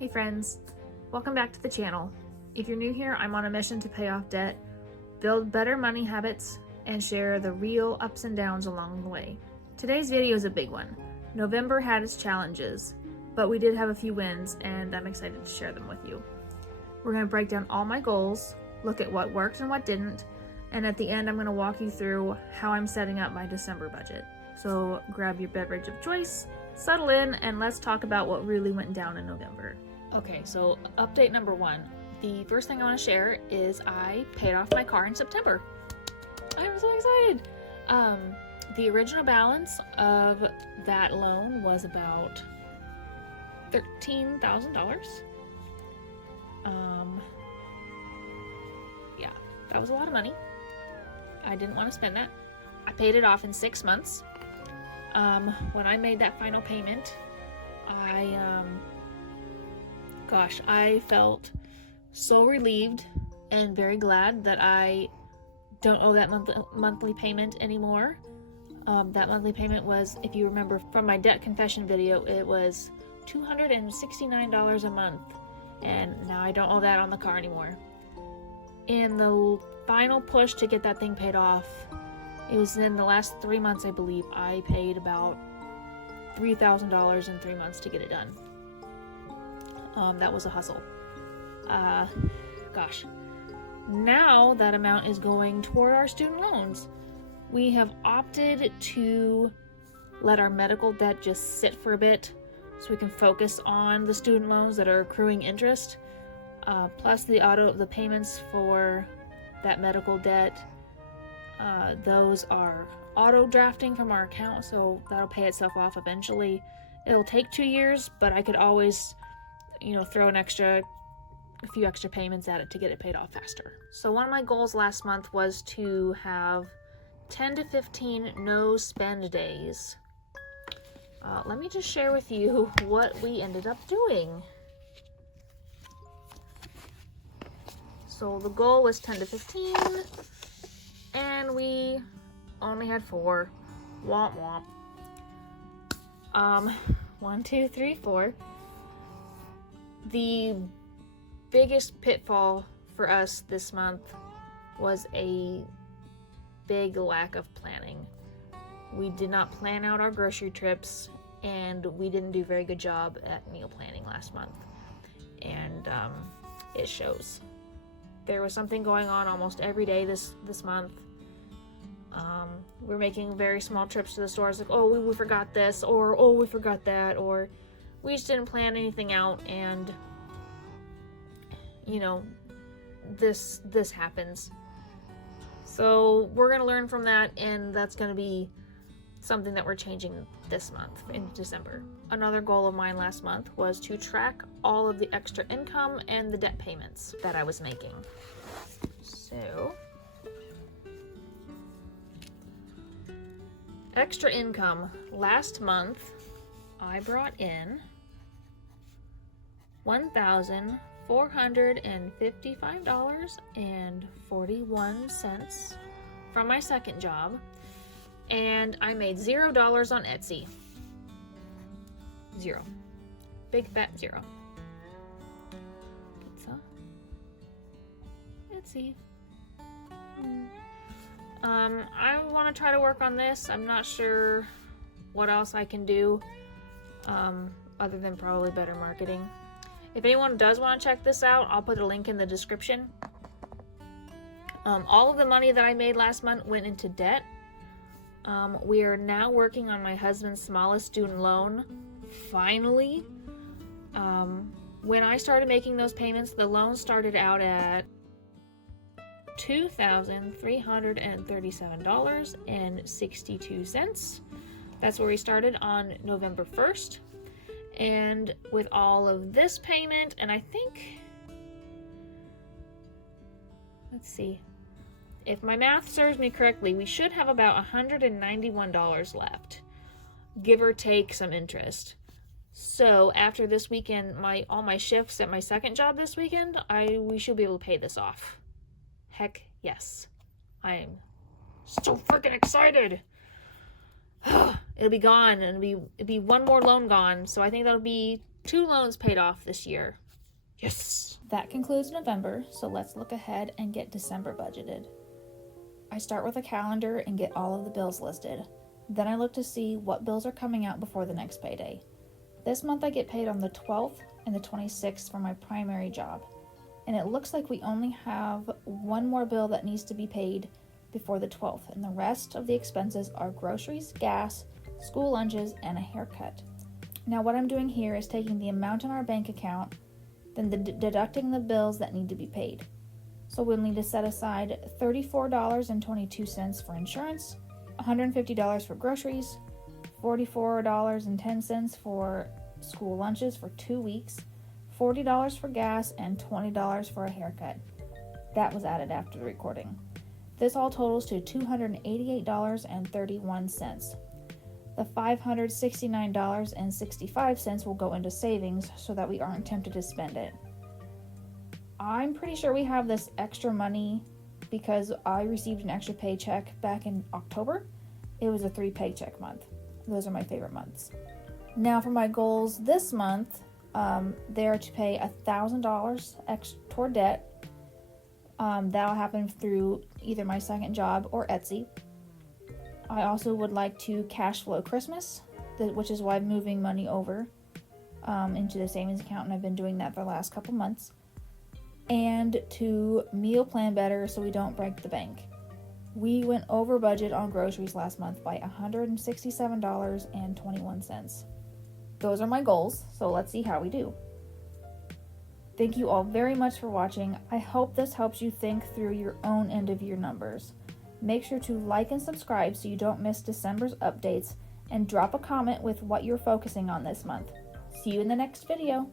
Hey friends, welcome back to the channel. If you're new here, I'm on a mission to pay off debt, build better money habits, and share the real ups and downs along the way. Today's video is a big one. November had its challenges, but we did have a few wins and I'm excited to share them with you. We're going to break down all my goals, look at what worked and what didn't, and at the end I'm going to walk you through how I'm setting up my December budget. So grab your beverage of choice, settle in, and let's talk about what really went down in November. Okay, so update number one. The first thing I want to share is I paid off my car in September. I'm so excited. The original balance of that loan was about $13,000. Yeah, that was a lot of money. I didn't want to spend that. I paid it off in 6 months. When I made that final payment, I felt so relieved and very glad that I don't owe that monthly payment anymore. That monthly payment was, if you remember from my debt confession video, it was $269 a month, and now I don't owe that on the car anymore. In the final push to get that thing paid off, it was in the last 3 months, I believe, I paid about $3,000 in 3 months to get it done. That was a hustle. Gosh. Now that amount is going toward our student loans. We have opted to let our medical debt just sit for a bit so we can focus on the student loans that are accruing interest, plus the payments for that medical debt. Those are auto drafting from our account, so that'll pay itself off eventually. It'll take 2 years, but I could always, throw a few extra payments at it to get it paid off faster. So one of my goals last month was to have 10 to 15 no spend days. Let me just share with you what we ended up doing. So the goal was 10 to 15, and we only had 4. Womp womp. 1, 2, 3, 4. The biggest pitfall for us this month was a big lack of planning. We did not plan out our grocery trips, and we didn't do a very good job at meal planning last month. And it shows. There was something going on almost every day this month. We're making very small trips to the stores, like, oh, we forgot this, or oh, we forgot that, or we just didn't plan anything out, and this happens. So we're going to learn from that, and that's going to be something that we're changing this month in December. Another goal of mine last month was to track all of the extra income and the debt payments that I was making. So, extra income. Last month, I brought in $1,455.41 from my second job, and I made $0 on Etsy. 0. Big fat 0. Pizza. Etsy. I want to try to work on this. I'm not sure what else I can do, other than probably better marketing. If anyone does want to check this out, I'll put a link in the description. All of the money that I made last month went into debt. We are now working on my husband's smallest student loan. Finally. When I started making those payments, the loan started out at $2,337.62. That's where we started on November 1st. And with all of this payment, and I think, let's see, if my math serves me correctly, we should have about $191 left, give or take some interest. So after this weekend, all my shifts at my second job this weekend, we should be able to pay this off. Heck yes. I'm so freaking excited. It'll be gone, and it'll be one more loan gone. So I think that'll be 2 loans paid off this year. Yes! That concludes November, so let's look ahead and get December budgeted. I start with a calendar and get all of the bills listed. Then I look to see what bills are coming out before the next payday. This month I get paid on the 12th and the 26th for my primary job. And it looks like we only have one more bill that needs to be paid before the 12th, and the rest of the expenses are groceries, gas, school lunches, and a haircut. Now what I'm doing here is taking the amount in our bank account, then deducting the bills that need to be paid. So we'll need to set aside $34.22 for insurance, $150 for groceries, $44.10 for school lunches for 2 weeks, $40 for gas, and $20 for a haircut. That was added after the recording. This all totals to $288.31. The $569.65 will go into savings so that we aren't tempted to spend it. I'm pretty sure we have this extra money because I received an extra paycheck back in October. It was a 3 paycheck month. Those are my favorite months. Now for my goals this month, they are to pay $1,000 toward debt. That'll happen through either my second job or Etsy. I also would like to cash flow Christmas, which is why I'm moving money over into the savings account, and I've been doing that for the last couple months. And to meal plan better so we don't break the bank. We went over budget on groceries last month by $167.21. Those are my goals, so let's see how we do. Thank you all very much for watching. I hope this helps you think through your own end of year numbers. Make sure to like and subscribe so you don't miss December's updates, and drop a comment with what you're focusing on this month. See you in the next video.